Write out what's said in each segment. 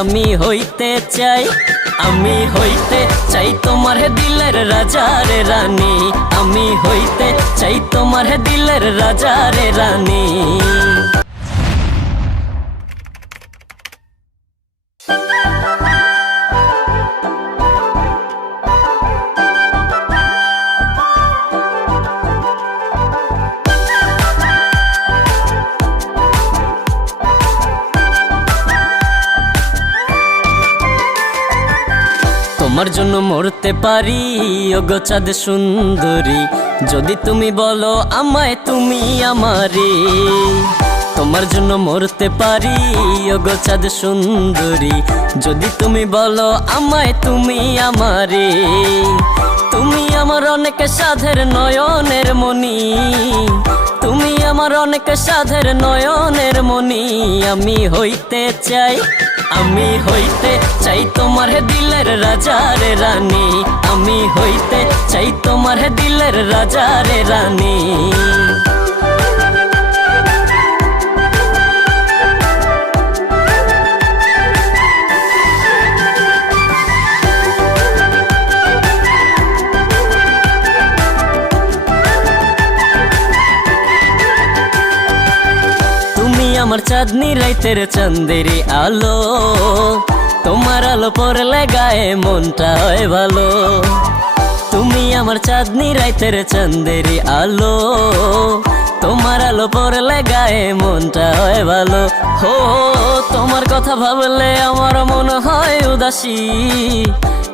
আমি হইতে চাই, আমি হইতে চাই তোমার দিলের রাজার রানী, আমি হইতে চাই তোমার দিলের রাজার রানী। তোমার জন্য মরতে পারি ওগো চাঁদ সুন্দরী, যদি তুমি বলো আমায় তুমি আমারে। তোমার জন্য মরতে পারি ওগো চাঁদ সুন্দরী, যদি তুমি বলো আমায় তুমি আমারে। তুমি আমার অনেক সাধের নয়নের মনি, তুমি আমার অনেক সাধের নয়নের মনি। আমি হইতে চাই, আমি হইতে চাই তোমার দিলের রাজার রানী, আমি হইতে চাই তোমার দিলের রাজার রানী। আমার চাঁদনি রাইতের চাঁদেরি আলো, তোমার আলো পড়লে গায়ে মনটা হয় ভালো। তুমি আমার চাঁদনি রাইতের চাঁদেরি আলো, তোমার আলো পড়লে গায়ে মনটা হয় ভালো। হো তোমার কথা ভাবলে আমার মন হয় উদাসী,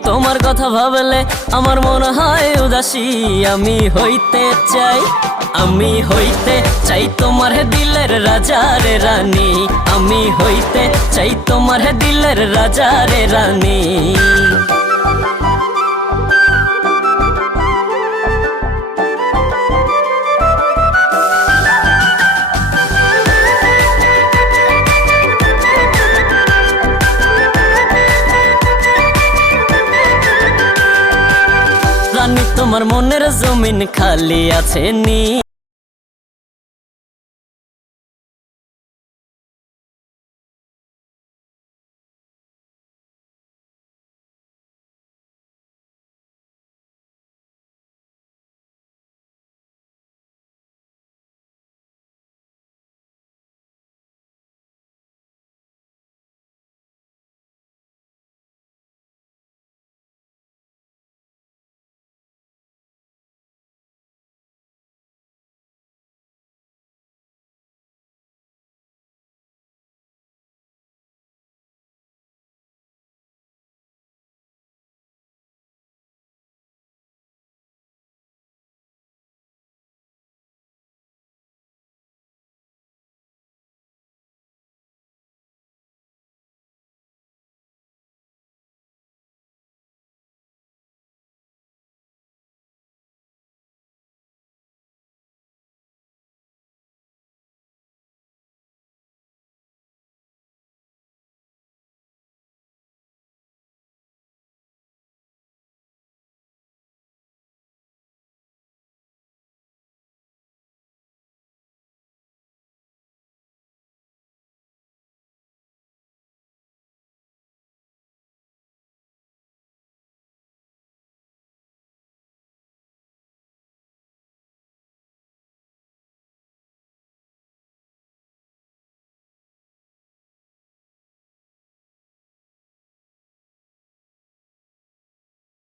তোমার কথা ভাবলে আমার মন হয় উদাসী। আমি হইতে চাই, আমি হইতে চাই তোমার দিলের রাজার রানী, আমি হইতে চাই তোমার দিলের রাজার রানী। রানী তোমার মনের জমিন খালি আছে নি।